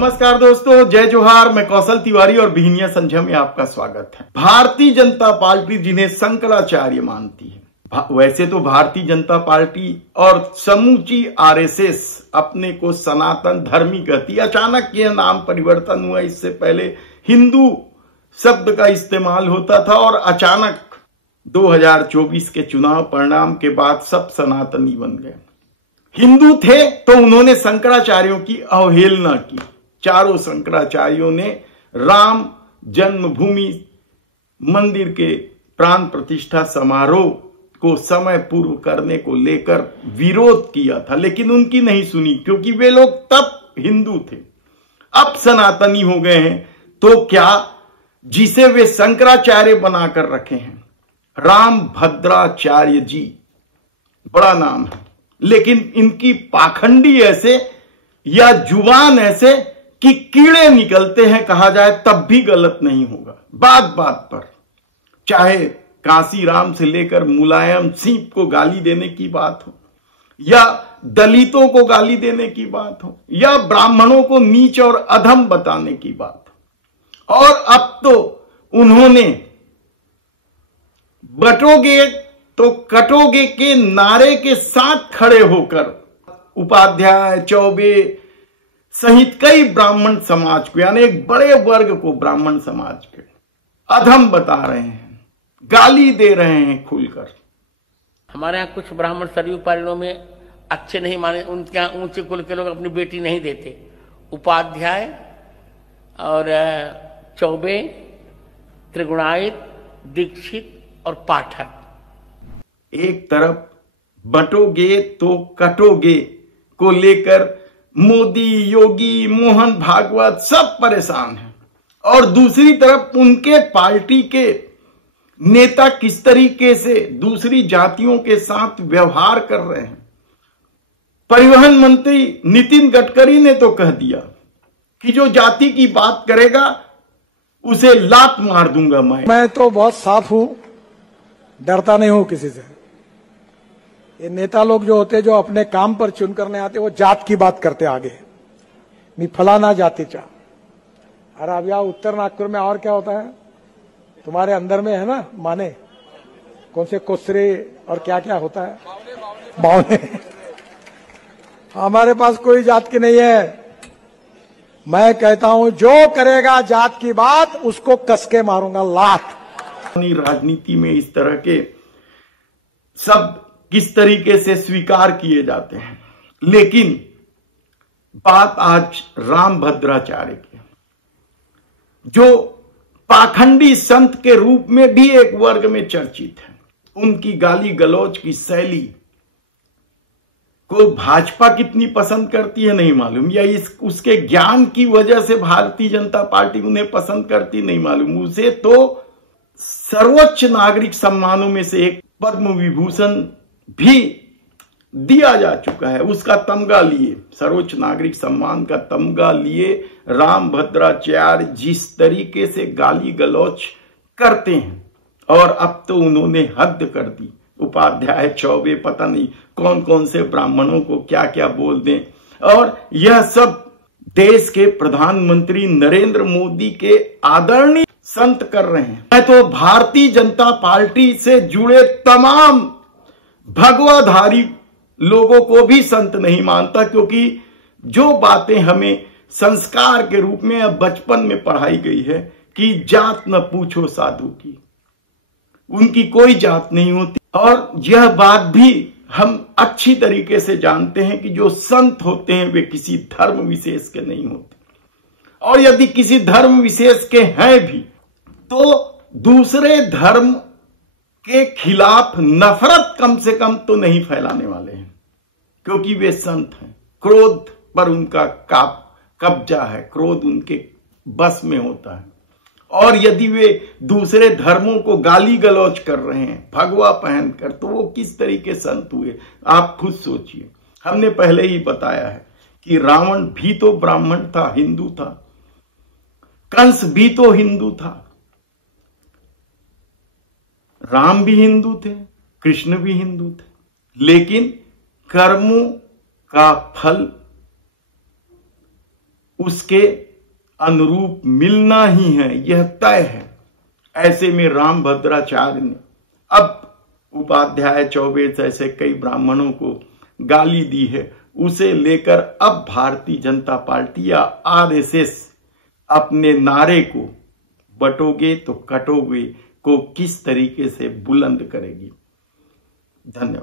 नमस्कार दोस्तों, जय जोहार। मैं कौशल तिवारी और बिहनिया संध्या में आपका स्वागत है। भारतीय जनता पार्टी जिन्हें शंकराचार्य मानती है, वैसे तो भारतीय जनता पार्टी और समूची आरएसएस अपने को सनातन धर्मी कहती है। अचानक यह नाम परिवर्तन हुआ। इससे पहले हिंदू शब्द का इस्तेमाल होता था और अचानक 2024 के चुनाव परिणाम के बाद सब सनातनी बन गए। हिंदू थे तो उन्होंने शंकराचार्यों की अवहेलना की। चारों शंकराचार्यों ने राम जन्मभूमि मंदिर के प्राण प्रतिष्ठा समारोह को समय पूर्व करने को लेकर विरोध किया था, लेकिन उनकी नहीं सुनी, क्योंकि वे लोग तब हिंदू थे। अब सनातनी हो गए हैं तो क्या जिसे वे शंकराचार्य बनाकर रखे हैं, राम भद्राचार्य जी, बड़ा नाम है, लेकिन इनकी पाखंडी ऐसे या जुबान ऐसे कि कीड़े निकलते हैं, कहा जाए तब भी गलत नहीं होगा। बात बात पर चाहे कांसी राम से लेकर मुलायम सिंह को गाली देने की बात हो, या दलितों को गाली देने की बात हो, या ब्राह्मणों को नीच और अधम बताने की बात हो, और अब तो उन्होंने बटोगे तो कटोगे के नारे के साथ खड़े होकर उपाध्याय, चौबे सहित कई ब्राह्मण समाज को, यानी एक बड़े वर्ग को, ब्राह्मण समाज के अधम बता रहे हैं, गाली दे रहे हैं खुलकर। हमारे यहाँ कुछ ब्राह्मण सरयू पारणों में अच्छे नहीं माने, उनके यहाँ ऊंचे कुल के लोग अपनी बेटी नहीं देते। उपाध्याय और चौबे, त्रिगुणायत, दीक्षित और पाठक। एक तरफ बटोगे तो कटोगे को लेकर मोदी, योगी, मोहन भागवत सब परेशान हैं, और दूसरी तरफ उनके पार्टी के नेता किस तरीके से दूसरी जातियों के साथ व्यवहार कर रहे हैं। परिवहन मंत्री नितिन गडकरी ने तो कह दिया कि जो जाति की बात करेगा उसे लात मार दूंगा। मैं तो बहुत साफ हूं, डरता नहीं हूं किसी से। ये नेता लोग जो होते, जो अपने काम पर चुन करने आते, वो जात की बात करते आगे, नहीं फलाना जाति चा। अरे अब यहाँ उत्तर नागपुर में और क्या होता है, तुम्हारे अंदर में है ना, माने कौन से कोसरे और क्या क्या होता है, बावने। हमारे पास कोई जात की नहीं है। मैं कहता हूं जो करेगा जात की बात उसको कसके मारूंगा लात। राजनीति में इस तरह के शब्द किस तरीके से स्वीकार किए जाते हैं, लेकिन बात आज राम भद्राचार्य की, जो पाखंडी संत के रूप में भी एक वर्ग में चर्चित है। उनकी गाली गलौज की शैली को भाजपा कितनी पसंद करती है नहीं मालूम, या उसके ज्ञान की वजह से भारतीय जनता पार्टी उन्हें पसंद करती नहीं मालूम। उसे तो सर्वोच्च नागरिक सम्मानों में से एक पद्म विभूषण भी दिया जा चुका है। उसका तमगा लिए, सर्वोच्च नागरिक सम्मान का तमगा लिए राम भद्राचार्य जिस तरीके से गाली गलौच करते हैं, और अब तो उन्होंने हद कर दी। उपाध्याय, चौबे, पता नहीं कौन कौन से ब्राह्मणों को क्या क्या बोल दें, और यह सब देश के प्रधानमंत्री नरेंद्र मोदी के आदरणीय संत कर रहे हैं। मैं तो भारतीय जनता पार्टी से जुड़े तमाम भगवाधारी लोगों को भी संत नहीं मानता, क्योंकि जो बातें हमें संस्कार के रूप में अब बचपन में पढ़ाई गई है कि जात न पूछो साधु की, उनकी कोई जात नहीं होती। और यह बात भी हम अच्छी तरीके से जानते हैं कि जो संत होते हैं वे किसी धर्म विशेष के नहीं होते, और यदि किसी धर्म विशेष के हैं भी तो दूसरे धर्म के खिलाफ नफरत कम से कम तो नहीं फैलाने वाले हैं, क्योंकि वे संत हैं। क्रोध पर उनका कब्जा है, क्रोध उनके बस में होता है। और यदि वे दूसरे धर्मों को गाली गलौज कर रहे हैं भगवा पहनकर, तो वो किस तरीके संत हुए, आप खुद सोचिए। हमने पहले ही बताया है कि रावण भी तो ब्राह्मण था, हिंदू था, कंस भी तो हिंदू था, राम भी हिंदू थे, कृष्ण भी हिंदू थे, लेकिन कर्मों का फल उसके अनुरूप मिलना ही है, यह तय है। ऐसे में रामभद्राचार्य ने अब उपाध्याय, चौबे जैसे कई ब्राह्मणों को गाली दी है, उसे लेकर अब भारतीय जनता पार्टी या आरएसएस अपने नारे को बटोगे तो कटोगे को किस तरीके से बुलंद करेगी। धन्यवाद।